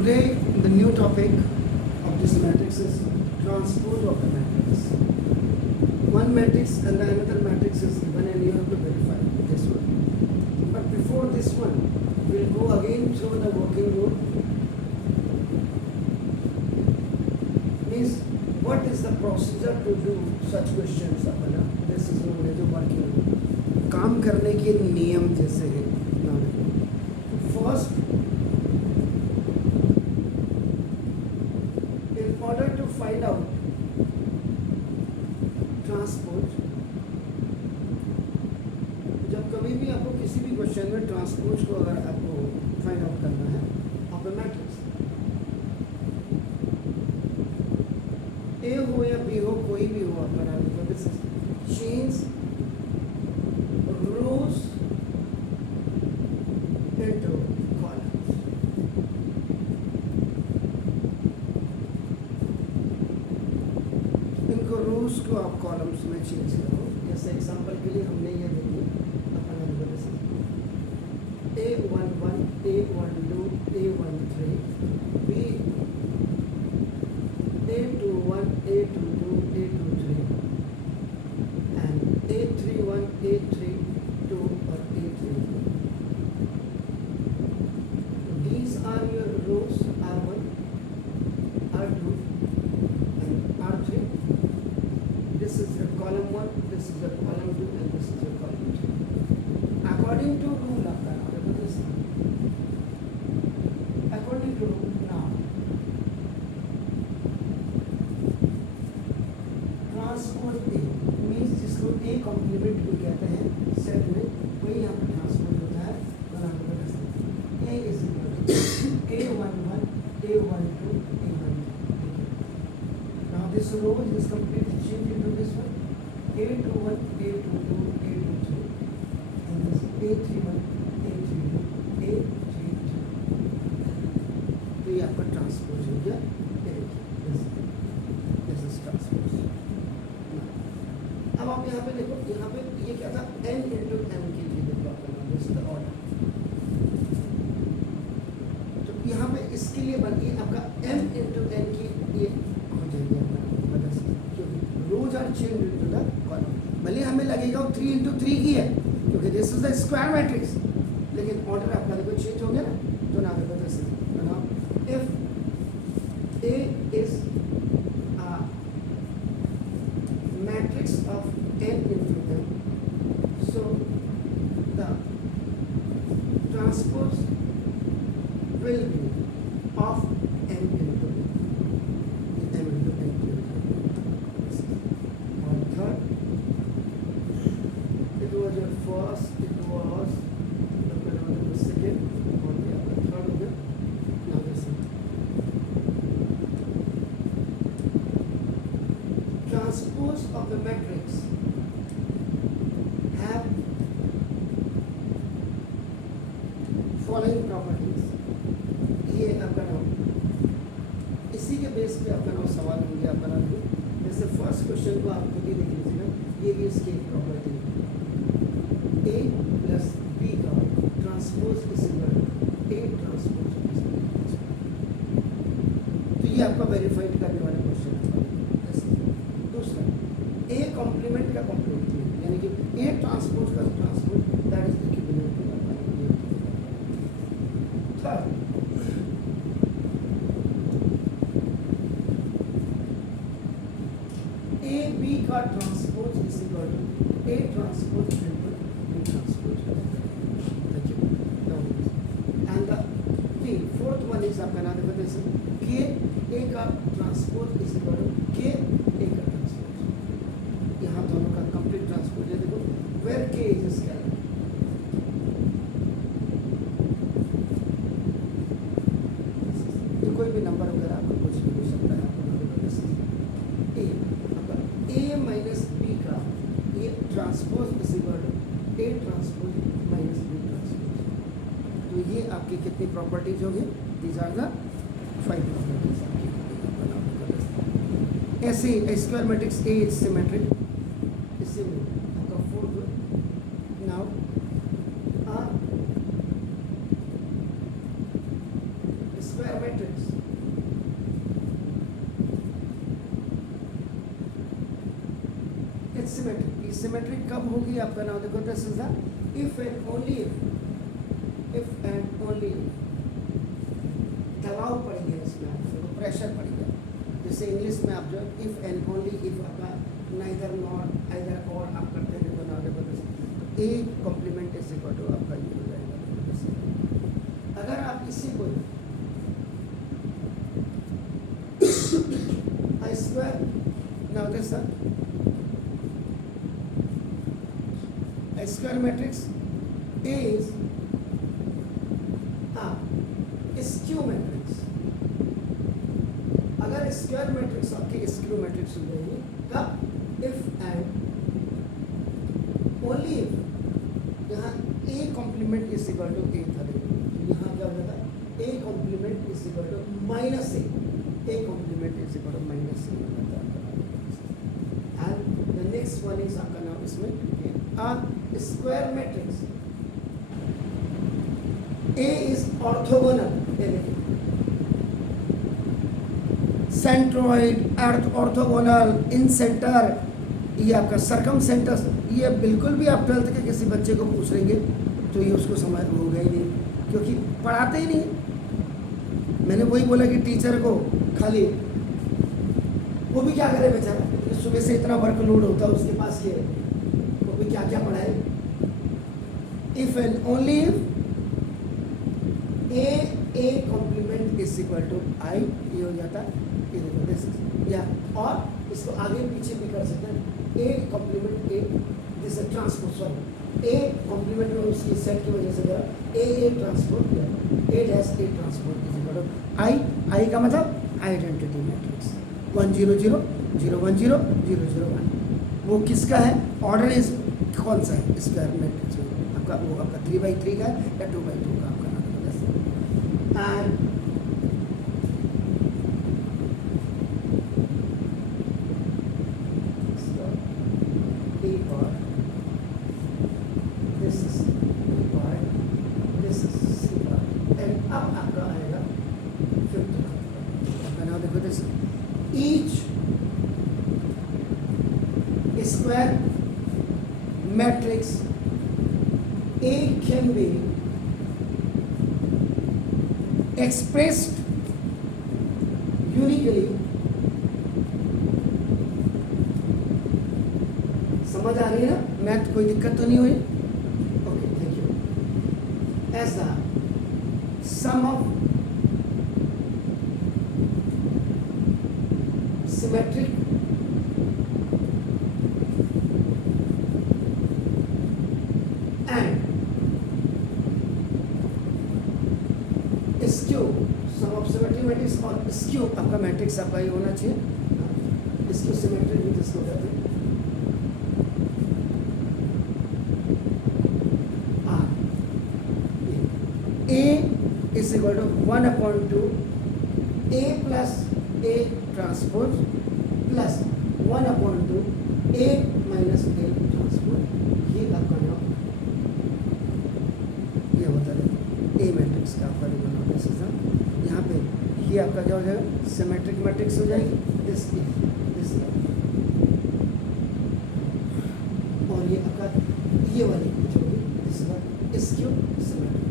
Today, the new topic of this matrix is transpose of the matrix. One matrix and the another matrix is given, and you have to verify this one. But before this one, we'll go again through the working rule. Means what is the procedure to do such questions? अपना this is known as a working rule. काम करने के नियम जैसे हैं. First, in order to find out transpose, जब कभी भी आपको किसी भी क्वेश्चन में ट्रांसपोज को अगर आपको फाइंड आउट करना है ऑफ अ मैट्रिक्स, ए हो या बी हो, कोई भी हो आपका नाम, तो this is change rose into columns. इनको रोज को आप कॉलम्स में चेंज करो. जैसे एग्जांपल के लिए हमने ये देखिए A11, A12, A13, B A21, A22, A23, and A31, A32 or A3. These are your rows R1, R2, and R3. This is your column 1, this is your column 2, and this is your column 3. According to rule आपका नाम है, what is that? According to rule now, transpose A means जिसको A complement भी कहते हैं set में, वही यहाँ पर ट्रांसपोज होता है. बराबर का दस्ता A is equal to A11, A12, A13. Now this row is completely changed into this one, A21, A22, A23, and this A31, A32, A33. तो ये आपका ट्रांसपोज हो गया. This is transpose. अब आप यहाँ पे देखो, यहाँ पे ये क्या था, n into m के लिए देखो आपका नाम, दिस इज द ऑर्डर. तो यहाँ पे इसके लिए बनिए आपका m into n की ये हो जाएगी आपका वजह से, क्योंकि rows are change into the column. भले हमें लगेगा 3 into 3 की है क्योंकि this is the square matrix, लेकिन ऑर्डर आपका देखो चेंज हो गया ना. तो ना देखो this is now if A is a matrix of n into m, so the transpose will be of m into n. M into n. On third, it was your first, it was the second, on the third of it. Now this is transpose of the matrix have following properties. ये आपका नाम, इसी के base पे आपका नाम सवाल होंगे आपका नाम. जैसे फर्स्ट क्वेश्चन को आप खुद ही देख लीजिएगा, ये भी इसकी एक प्रॉपर्टी है. A प्लस B का transpose is equal to A transpose. तो ये आपका वेरीफाइड करने वाला क्वेश्चन है. दूसरा, A कॉम्प्लीमेंट का कॉम्प्लीमेंट, यानी कि A ट्रांसपोज का transpose, that is equivalent to that. Third, A B का transpose is equal to A transpose into B transpose. Thank you. And the fourth one is आपका नाम देखो जैसे K A का transpose is equal to K A का transpose. यहाँ दोनों का कंप्लीट ट्रांसपोज है. देखो वेयर K इज स्केलर, तो कोई भी नंबर वगैरह आपको कुछ भी हो सकता है. A आपका A माइनस B का ये transpose is equal to A transpose minus B transpose. तो ये आपकी कितनी प्रॉपर्टीज होगी? दीज आर द 5 प्रॉपर्टीज आपकी. ऐसे square matrix A is symmetric, इससे आपका fourth. Now R square matrix it's symmetric. ये सिमेट्रिक कब होगी आपका नाम देखो, this is the if and only if and only दबाव पड़ गया इसमें, आपको प्रेशर पड़ गया, जैसे इंग्लिश में आप जो इफ एंड ओनली इफ आपका नाइदर नॉर आइदर और आप करते हैं देखो नाउ देखो, A complement is equal to आपका ये हो जाएगा। अगर आप इसी को I square now this a square matrix is a skew matrix। अगर स्क्वायर मैट्रिक्स आपकी स्क्यू मैट्रिक्स हो जाएगी तब इफ एंड ओनली इफ यहाँ A complement is equal to A था, यहाँ क्या हो जाता A complement is equal to minus A complement is equal to minus A हो जाता है। And the next one is आपका नाम इसमें square matrix A is orthogonal, centroid orthogonal incentre, ये आपका सर्कम सेंटर, ये बिल्कुल भी आप 12th के किसी बच्चे को पूछ लेंगे तो ये उसको समझ होगा ही नहीं, क्योंकि पढ़ाते ही नहीं। मैंने वही बोला कि टीचर को खाली वो भी क्या करे बेचारा, सुबह से इतना वर्कलोड होता है उसके पास, ये वो भी क्या क्या पढ़ाए। If and only A complement is equal to I, ये हो जाता है या, और इसको आगे पीछे भी कर सकते हैं। A complement A this transpose, sorry A complement में उसकी सेट की वजह से करा A transpose A dash A transpose is equal to I का मतलब आइडेंटिटी मैट्रिक्स 1 0 0 0 1 0 0 0 1। वो किसका है, ऑर्डर इज कौन सा है स्क्वायर मैट्रिक्स में आपका, वो आपका 3/3 का है या 2/2 का आपका नाम है। Square matrix A can be expressed uniquely, समझ आ रही है ना, मैथ कोई दिक्कत तो नहीं हुई, okay thank you, as the sum of symmetric और स्क्यू आपका मैट्रिक्स आपका ये होना चाहिए, स्क्यू सिमेट्रिक भी जिसको कहते हैं। A is equal to 1/2 A plus A transpose plus 1/2 A minus A transpose, ये आपका नाम ये होता है ए मैट्रिक्स का आपका जो बना है। यहाँ पे ये आपका क्या हो जाएगा, सिमेट्रिक मैट्रिक्स हो जाएगी दिस, और ये आपका ये वाली कुछ होगी दिस स्क्यू सिमेट्रिक।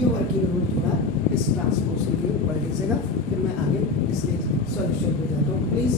ये वर्किंग रूल थोड़ा इस ट्रांसपोज के लिए पढ़ लीजिएगा, फिर मैं आगे इसके सॉल्यूशन पे जाता हूँ प्लीज।